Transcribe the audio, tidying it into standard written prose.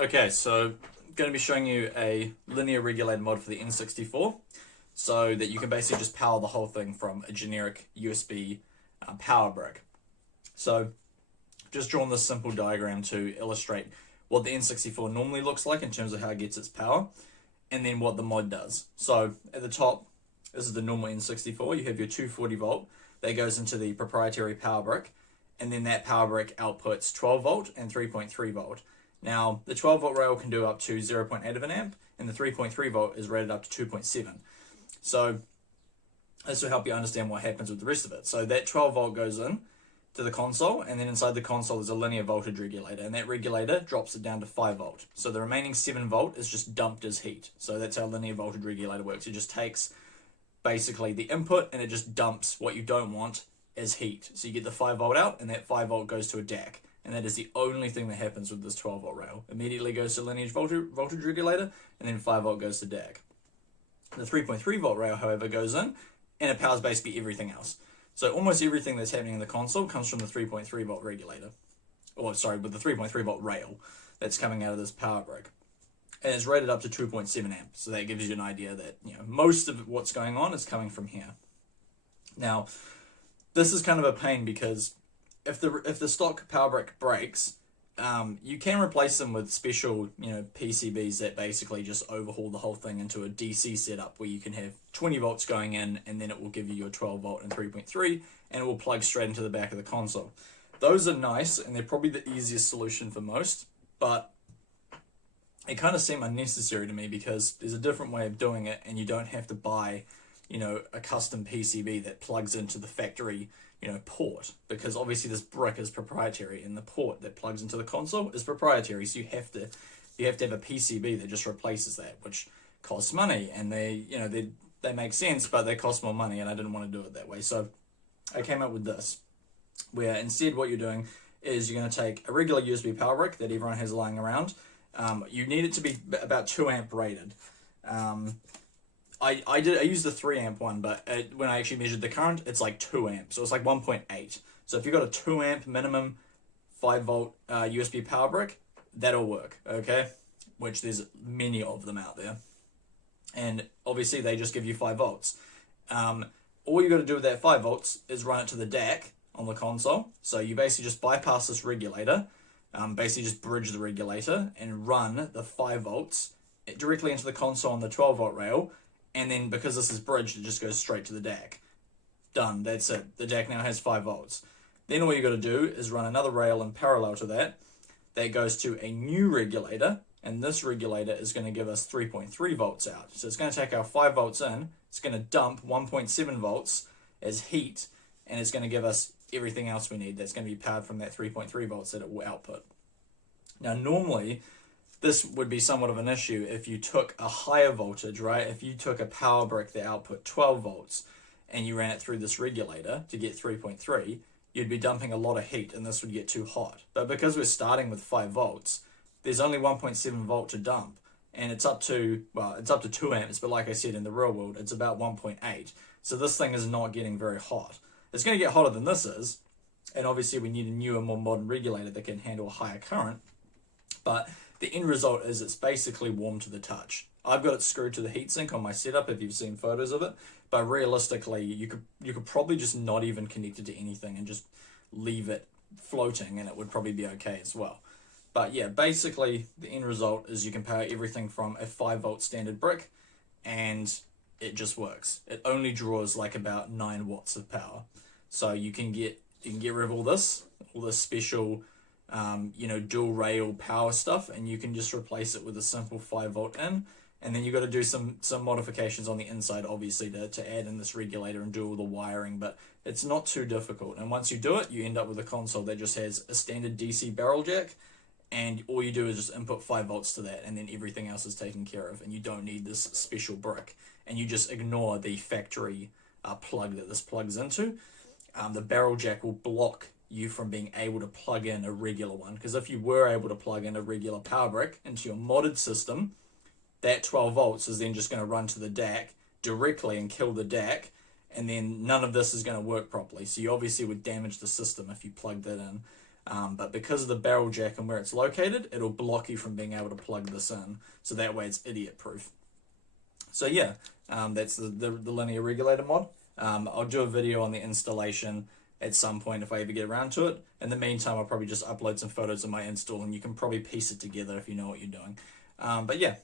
Okay, so I'm going to be showing you a linear regulator mod for the N64 so that you can basically just power the whole thing from a generic USB power brick. So just drawn this simple diagram to illustrate what the N64 normally looks like in terms of how it gets its power, and then what the mod does. So at the top, this is the normal N64. You have your 240 volt that goes into the proprietary power brick, and then that power brick outputs 12 volt and 3.3 volt. Now, the 12 volt rail can do up to 0.8 of an amp, and the 3.3 volt is rated up to 2.7. So this will help you understand what happens with the rest of it. So that 12 volt goes in to the console, and then inside the console there's a linear voltage regulator, and that regulator drops it down to 5 volt. So the remaining 7 volt is just dumped as heat. So that's how a linear voltage regulator works. It just takes basically the input and it just dumps what you don't want as heat. So you get the 5 volt out, and that 5 volt goes to a DAC. And that is the only thing that happens with this 12 volt rail. Immediately goes to linear voltage regulator, and then 5 volt goes to DAC. The 3.3 volt rail, however, goes in, and it powers basically everything else. So almost everything that's happening in the console comes from the 3.3 volt regulator. Or sorry, with the 3.3 volt rail that's coming out of this power brick. And it's rated up to 2.7 amps. So that gives you an idea that, most of what's going on is coming from here. Now, this is kind of a pain because if the stock power brick breaks, you can replace them with special PCBs that basically just overhaul the whole thing into a DC setup where you can have 20 volts going in, and then it will give you your 12 volt and 3.3, and it will plug straight into the back of the console. Those are nice, and they're probably the easiest solution for most, but it kind of seem unnecessary to me because there's a different way of doing it, and you don't have to buy a custom PCB that plugs into the factory port, because obviously this brick is proprietary and the port that plugs into the console is proprietary. So you have to have a PCB that just replaces that, which costs money, and they make sense, but they cost more money, and I didn't want to do it that way. So I came up with this, where instead what you're doing is you're going to take a regular USB power brick that everyone has lying around. You need it to be about 2 amp rated. I used the 3 amp one, but when I actually measured the current, it's like 2 amp. So it's like 1.8. So if you've got a 2 amp minimum 5 volt USB power brick, that'll work, okay? Which there's many of them out there. And obviously they just give you 5 volts. All you got to do with that 5 volts is run it to the DAC on the console. So you basically just bypass this regulator, basically just bridge the regulator and run the 5 volts directly into the console on the 12 volt rail. And then because this is bridged, it just goes straight to the DAC. Done, that's it. The DAC now has 5 volts. Then all you got to do is run another rail in parallel to that. That goes to a new regulator, and this regulator is going to give us 3.3 volts out. So it's going to take our 5 volts in, it's going to dump 1.7 volts as heat, and it's going to give us everything else we need that's going to be powered from that 3.3 volts that it will output. Now normally, this would be somewhat of an issue if you took a higher voltage, right? If you took a power brick that output 12 volts and you ran it through this regulator to get 3.3, you'd be dumping a lot of heat and this would get too hot. But because we're starting with 5 volts, there's only 1.7 volt to dump, and it's up to 2 amps, but like I said, in the real world, it's about 1.8. So this thing is not getting very hot. It's going to get hotter than this is, and obviously we need a newer, more modern regulator that can handle a higher current, but the end result is it's basically warm to the touch. I've got it screwed to the heatsink on my setup if you've seen photos of it, but realistically you could probably just not even connect it to anything and just leave it floating, and it would probably be okay as well. But yeah, basically the end result is you can power everything from a 5 volt standard brick, and it just works. It only draws like about 9 watts of power. So you can get rid of all this special dual rail power stuff, and you can just replace it with a simple 5 volt in, and then you got to do some modifications on the inside, obviously, to add in this regulator and do all the wiring, but it's not too difficult. And once you do it, you end up with a console that just has a standard DC barrel jack, and all you do is just input 5 volts to that, and then everything else is taken care of, and you don't need this special brick, and you just ignore the factory plug that this plugs into. The barrel jack will block you from being able to plug in a regular one, because if you were able to plug in a regular power brick into your modded system, that 12 volts is then just going to run to the DAC directly and kill the DAC, and then none of this is going to work properly. So you obviously would damage the system if you plugged that in. But because of the barrel jack and where it's located, it'll block you from being able to plug this in. So that way it's idiot proof. So yeah, that's the linear regulator mod. I'll do a video on the installation at some point if I ever get around to it. In the meantime, I'll probably just upload some photos of my install, and you can probably piece it together if you know what you're doing. But yeah,